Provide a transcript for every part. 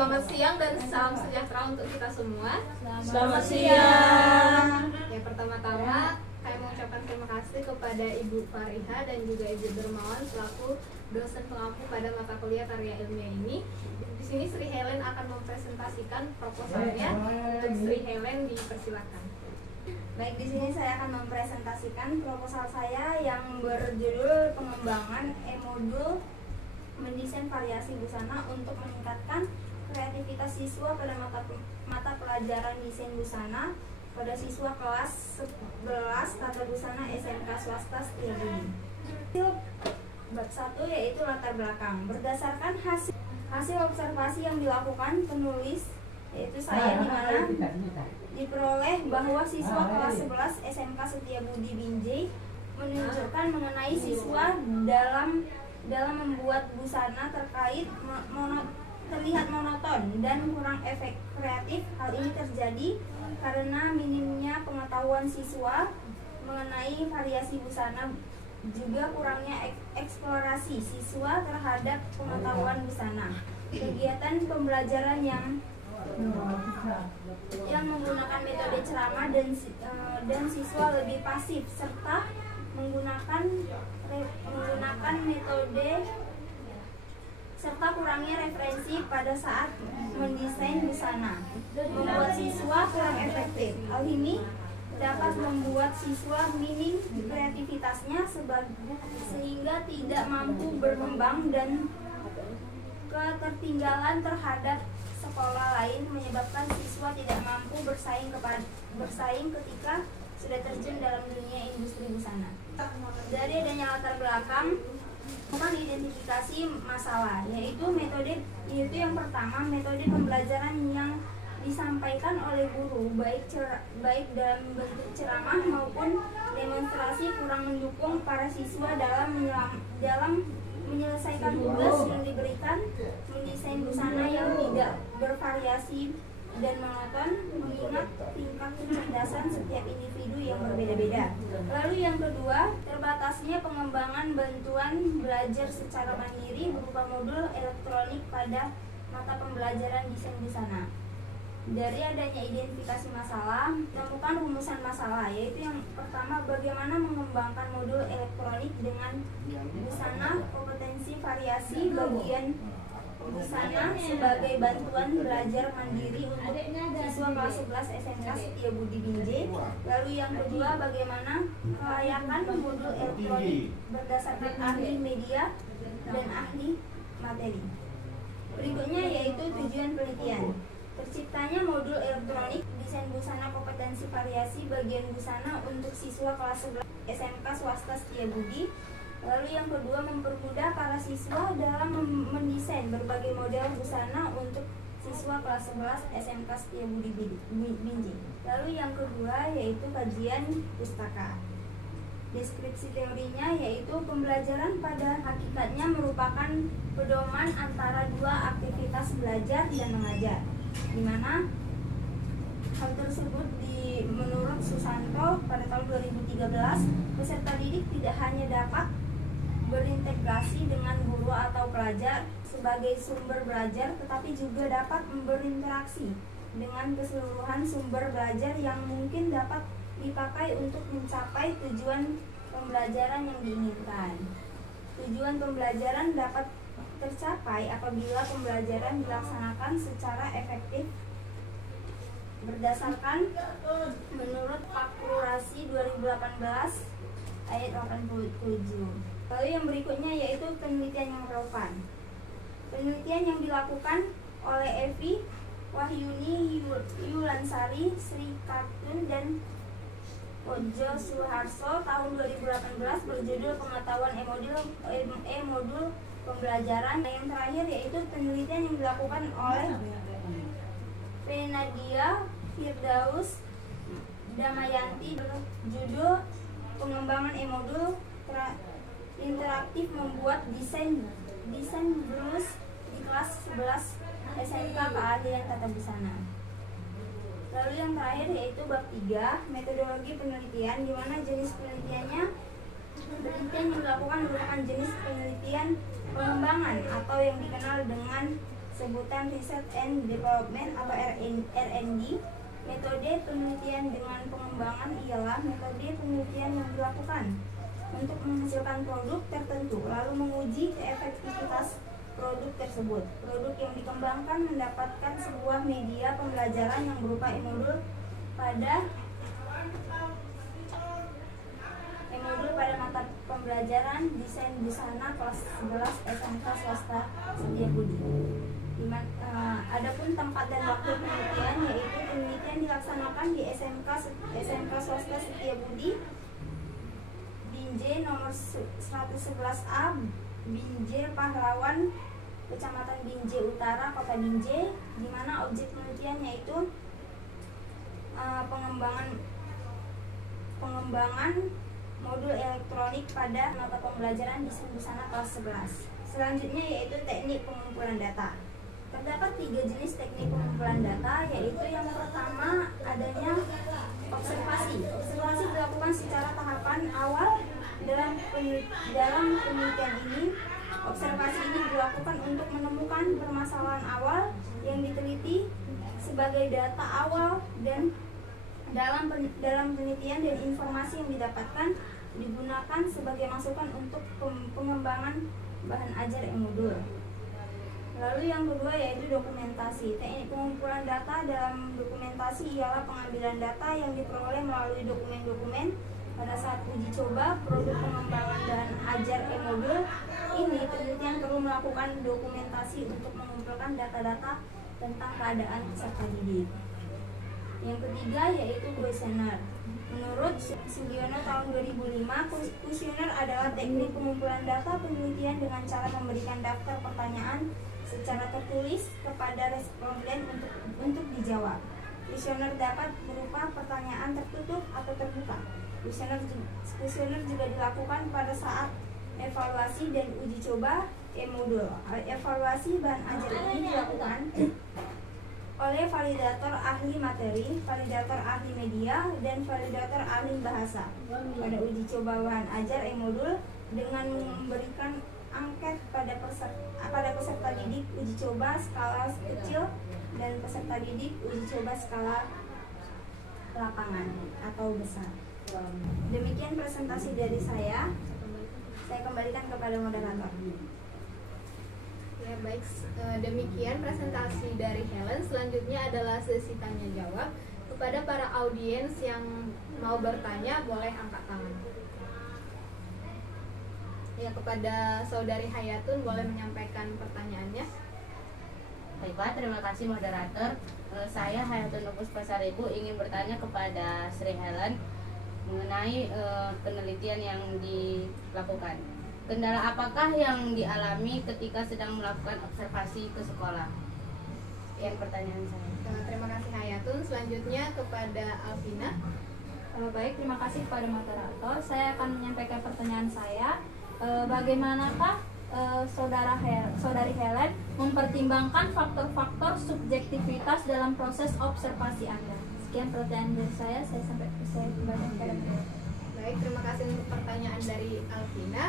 Selamat siang dan salam sejahtera untuk kita semua. Selamat siang. Ya, pertama-tama saya mengucapkan terima kasih kepada Ibu Fariha dan juga Ibu Dermawan selaku dosen pengampu pada mata kuliah karya ilmiah ini. Di sini Sri Helen akan mempresentasikan proposalnya. Untuk Sri Helen dipersilakan. Baik, di sini saya akan mempresentasikan proposal saya yang berjudul pengembangan e-modul mendesain variasi busana untuk meningkatkan kreativitas siswa pada mata pelajaran desain busana pada siswa kelas 11 Tata Busana SMK Swasta Setiabudi. Bab 1 yaitu latar belakang. Berdasarkan hasil observasi yang dilakukan penulis, yaitu saya, di mana diperoleh bahwa siswa kelas 11 SMK Setiabudi Binjai menunjukkan mengenai siswa dalam membuat busana terlihat monoton dan kurang efek kreatif. Hal ini terjadi karena minimnya pengetahuan siswa mengenai variasi busana, juga kurangnya eksplorasi siswa terhadap pengetahuan busana. Kegiatan pembelajaran yang menggunakan metode ceramah dan siswa lebih pasif serta menggunakan metode serta kurangnya referensi pada saat mendesain busana membuat siswa kurang efektif. Hal ini dapat membuat siswa minim kreativitasnya sehingga tidak mampu berkembang dan ketertinggalan terhadap sekolah lain, menyebabkan siswa tidak mampu bersaing ketika sudah terjun dalam dunia industri busana. Dari adanya latar belakang, bukan identifikasi masalah, yaitu yang pertama, metode pembelajaran yang disampaikan oleh guru baik dalam bentuk ceramah maupun demonstrasi kurang mendukung para siswa dalam menyelesaikan tugas yang diberikan. Mendesain busana yang tidak bervariasi dan monoton mengingat tingkat kecerdasan setiap individu yang berbeda-beda. Lalu yang kedua, terbatasnya pengembangan bantuan belajar secara mandiri berupa modul elektronik pada mata pembelajaran desain busana. Dari adanya identifikasi masalah, temukan rumusan masalah, yaitu yang pertama, bagaimana mengembangkan modul elektronik dengan busana kompetensi variasi bagian busana sebagai bantuan belajar mandiri untuk siswa kelas 11 SMK Setiabudi Binjai. Lalu yang kedua, bagaimana kelayakan modul elektronik berdasarkan ahli media dan ahli materi. Berikutnya yaitu tujuan penelitian. Terciptanya modul elektronik desain busana kompetensi variasi bagian busana untuk siswa kelas 11 SMK Swasta Setiabudi. Lalu yang kedua, mempermudah para siswa dalam mendesain berbagai model busana untuk siswa kelas 11 SMK Setiabudi Binjai. Lalu yang kedua yaitu kajian pustaka. Deskripsi teorinya yaitu pembelajaran pada hakikatnya merupakan pedoman antara dua aktivitas belajar dan mengajar, di mana hal tersebut menurut Susanto pada tahun 2013, peserta didik tidak hanya dapat berintegrasi dengan guru atau pelajar sebagai sumber belajar, tetapi juga dapat berinteraksi dengan keseluruhan sumber belajar yang mungkin dapat dipakai untuk mencapai tujuan pembelajaran yang diinginkan. Tujuan pembelajaran dapat tercapai apabila pembelajaran dilaksanakan secara efektif berdasarkan menurut Akurasi 2018 ayat 87. Lalu yang berikutnya yaitu penelitian yang relevan. Penelitian yang dilakukan oleh Evi Wahyuni Yulansari, Sri Kartun dan Ojo Suharso tahun 2018 berjudul pengetahuan e-modul pembelajaran. Yang terakhir yaitu penelitian yang dilakukan oleh Penadia Firdaus Damayanti berjudul pengembangan e-modul interaktif membuat desain blus di kelas 11 SMK Keahlian Tata Busana. Lalu yang terakhir yaitu bab 3, metodologi penelitian, di mana jenis penelitiannya penelitian yang dilakukan merupakan jenis penelitian pengembangan atau yang dikenal dengan sebutan Research and Development atau R&D. Metode penelitian dengan pengembangan ialah metode penelitian yang dilakukan untuk menghasilkan produk tertentu, lalu menguji efektivitas produk tersebut. Produk yang dikembangkan mendapatkan sebuah media pembelajaran yang berupa e-modul pada mata pembelajaran Desain Busana kelas 11 SMK swasta Setiabudi. Adapun tempat dan waktu penelitian, yaitu penelitian dilaksanakan di SMK swasta Setiabudi, Binjai nomor 111A, Binjai Pahlawan, Kecamatan Binjai Utara, Kota Binjai, di mana objek penelitian yaitu pengembangan modul elektronik pada mata pembelajaran Desain Busana kelas 11. Selanjutnya yaitu teknik pengumpulan data. Terdapat 3 jenis teknik pengumpulan data, yaitu yang pertama adanya observasi. Observasi dilakukan secara tahapan awal dalam penelitian ini. Observasi ini dilakukan untuk menemukan permasalahan awal yang diteliti sebagai data awal, dan dalam penelitian dan informasi yang didapatkan digunakan sebagai masukan untuk pengembangan bahan ajar e-modul. Lalu yang kedua yaitu dokumentasi. Teknik pengumpulan data dalam dokumentasi ialah pengambilan data yang diperoleh melalui dokumen-dokumen. Pada saat uji coba produk pengembangan bahan ajar e-modul ini, penelitian perlu melakukan dokumentasi untuk mengumpulkan data-data tentang keadaan peserta didik. Yang ketiga yaitu kuesioner. Menurut Sugiono tahun 2005, kuesioner adalah teknik pengumpulan data penelitian dengan cara memberikan daftar pertanyaan secara tertulis kepada responden untuk dijawab. Kuesioner dapat berupa pertanyaan tertutup atau terbuka. Kuesioner juga dilakukan pada saat evaluasi dan uji coba e-modul. Evaluasi bahan ajar ini dilakukan oleh validator ahli materi, validator ahli media, dan validator ahli bahasa. Pada uji coba bahan ajar e-modul dengan memberikan angket pada peserta didik uji coba skala kecil dan peserta didik uji coba skala lapangan atau besar. Demikian presentasi dari saya. Saya kembalikan kepada moderator. Ya baik, demikian presentasi dari Helen. Selanjutnya adalah sesi tanya jawab. Kepada para audiens yang mau bertanya boleh angkat tangan. Ya, kepada Saudari Hayatun boleh menyampaikan pertanyaannya. Baik Pak, terima kasih moderator. Saya Hayatun Nupus Pasaribu ingin bertanya kepada Sri Helen mengenai penelitian yang dilakukan. Kendala apakah yang dialami ketika sedang melakukan observasi ke sekolah? Yang pertanyaan saya. Terima kasih Hayatun. Selanjutnya kepada Alvina. Baik, terima kasih kepada moderator. Saya akan menyampaikan pertanyaan saya. Bagaimanakah Saudari Helen mempertimbangkan faktor-faktor subjektivitas dalam proses observasi Anda? Sekian pertanyaan dari saya kembalikan kepada moderator. Baik, terima kasih untuk pertanyaan dari Alvina.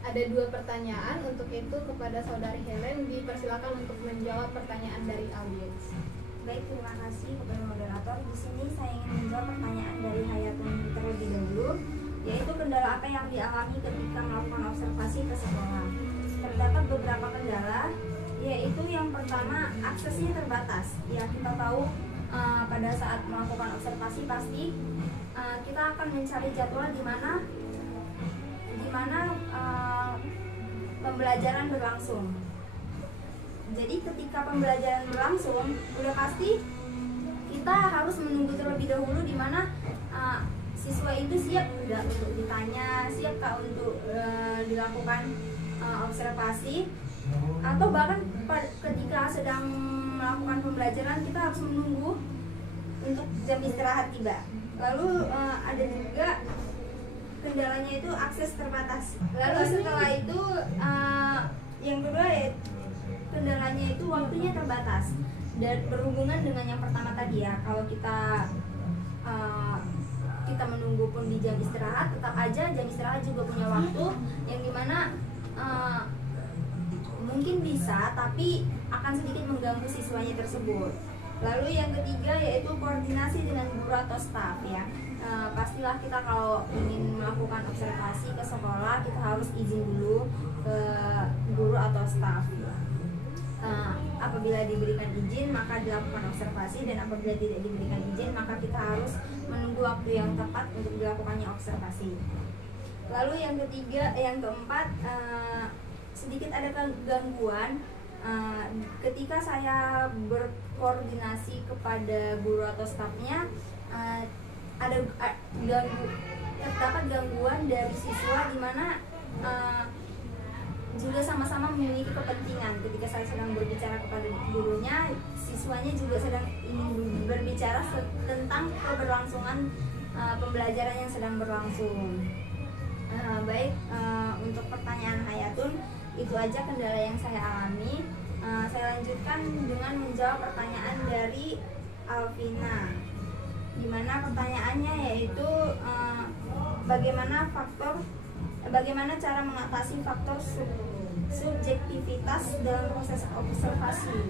Ada 2 pertanyaan, untuk itu kepada Saudari Helen dipersilakan untuk menjawab pertanyaan dari audiens. Baik, terima kasih kepada moderator. Di sini saya ingin menjawab pertanyaan dari Hayatun terlebih dahulu, yaitu kendala apa yang dialami ketika melakukan observasi ke sekolah. Terdapat beberapa kendala, yaitu yang pertama aksesnya terbatas. Ya, kita tahu pada saat melakukan observasi pasti kita akan mencari jadwal di mana pembelajaran berlangsung. Jadi ketika pembelajaran berlangsung, udah pasti kita harus menunggu terlebih dahulu di mana siswa itu siap nggak untuk ditanya, siap nggak untuk dilakukan observasi, atau bahkan ketika sedang melakukan pembelajaran kita harus menunggu untuk jam istirahat tiba. Lalu ada juga kendalanya itu akses terbatas. Lalu setelah itu yang kedua ya, kendalanya itu waktunya terbatas. Dan berhubungan dengan yang pertama tadi ya, kalau kita menunggu pun di jam istirahat, tetap aja jam istirahat juga punya waktu yang dimana mungkin bisa, tapi akan sedikit mengganggu siswanya tersebut. Lalu yang ketiga yaitu koordinasi dengan guru atau staf ya. Pastilah kita kalau ingin melakukan observasi ke sekolah, kita harus izin dulu ke guru atau staf. Apabila diberikan izin maka dilakukan observasi, dan apabila tidak diberikan izin maka kita harus menunggu waktu yang tepat untuk dilakukannya observasi. Lalu yang keempat, sedikit ada gangguan ketika saya berkoordinasi kepada guru atau stafnya. Terdapat gangguan dari siswa di mana juga sama-sama memiliki kepentingan. Ketika saya sedang berbicara kepada gurunya, siswanya juga sedang ingin berbicara tentang keberlangsungan pembelajaran yang sedang berlangsung. Baik, untuk pertanyaan Hayatun itu aja kendala yang saya alami. Saya lanjutkan dengan menjawab pertanyaan dari Alvina, di mana pertanyaannya yaitu bagaimana cara mengatasi faktor subjektivitas dalam proses observasi.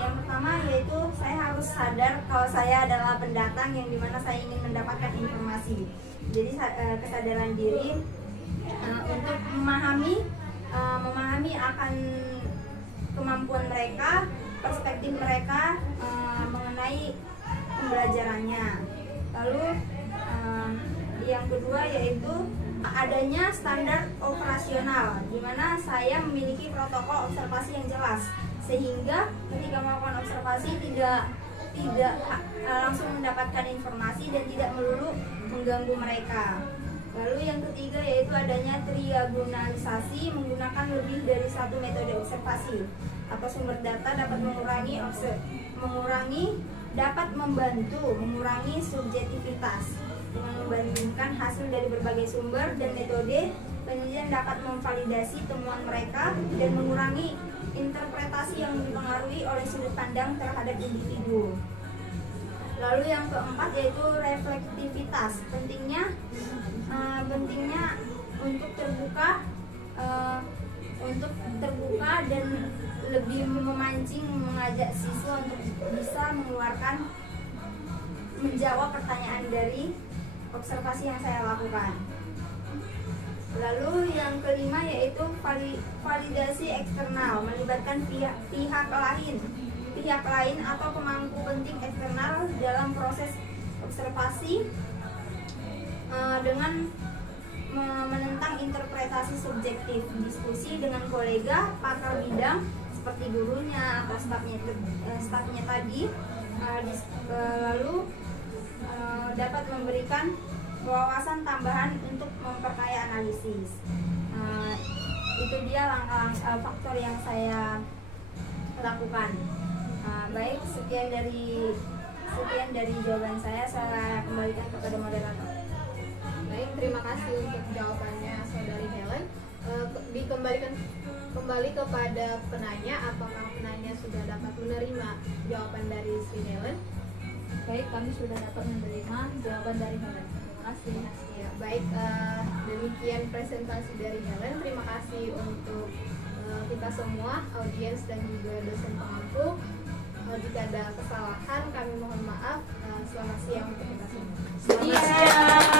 Yang pertama yaitu saya harus sadar kalau saya adalah pendatang yang dimana saya ingin mendapatkan informasi. Jadi kesadaran diri untuk memahami akan kemampuan mereka, perspektif mereka mengenai pembelajarannya. Lalu yang kedua yaitu adanya standar operasional, di mana saya memiliki protokol observasi yang jelas, sehingga ketika melakukan observasi tidak langsung mendapatkan informasi dan tidak melulu mengganggu mereka. Lalu yang ketiga yaitu adanya triagonalisasi, menggunakan lebih dari satu metode observasi atau sumber data dapat dapat membantu mengurangi subjektivitas dengan membandingkan hasil dari berbagai sumber dan metode. Penelitian dapat memvalidasi temuan mereka dan mengurangi interpretasi yang dipengaruhi oleh sudut pandang terhadap individu. Lalu yang keempat yaitu reflektivitas. Pentingnya untuk terbuka dan lebih memancing, mengajak siswa untuk bisa menjawab pertanyaan dari observasi yang saya lakukan. Lalu yang kelima yaitu validasi eksternal, melibatkan pihak lain atau pemangku penting eksternal dalam proses observasi dengan menentang interpretasi subjektif, diskusi dengan kolega, pakar bidang seperti gurunya atau stafnya tadi, lalu dapat memberikan wawasan tambahan untuk memperkaya analisis. Itu dia langkah-langkah faktor yang saya lakukan. Baik, sekian dari jawaban saya kembalikan kepada moderator. Baik, terima kasih untuk jawabannya Saudari Helen. Kembali kepada penanya, apakah penanya sudah dapat menerima jawaban dari Sri Helen? Baik, kami sudah dapat menerima jawaban dari Helen. Terima kasih. Ya, baik, demikian presentasi dari Helen. Terima kasih untuk kita semua, audiens dan juga dosen pengampu. Jika ada kesalahan kami mohon maaf. Selamat siang untuk kita semua. Selamat siang.